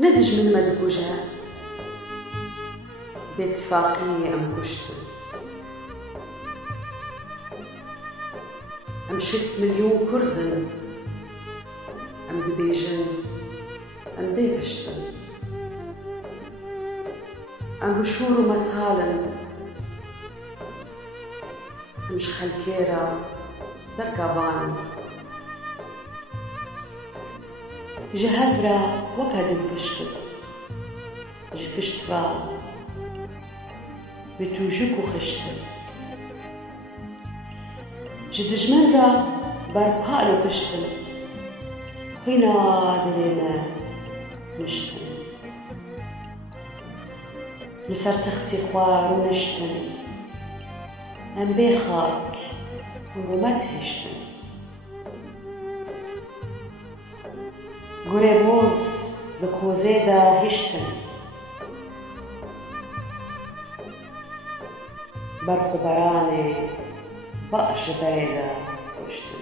ندج من مدقوجة باتفاقية أم كشتن أم 6 مليون كردن أم دبيجن أم بيبشتن أم بشور مطالن أم شخلكيرا درقابان جهافرا وكادن كشتن جكشتفا بتوجك وخشتن جدجمن را برپالو بشتن خينا دلينا نشتن لسر تختي خوار ونشتن ام بيخاك ورومت هشتن قريبوز بكوزيدا هشتن برخو براني بقش بريدا وشتن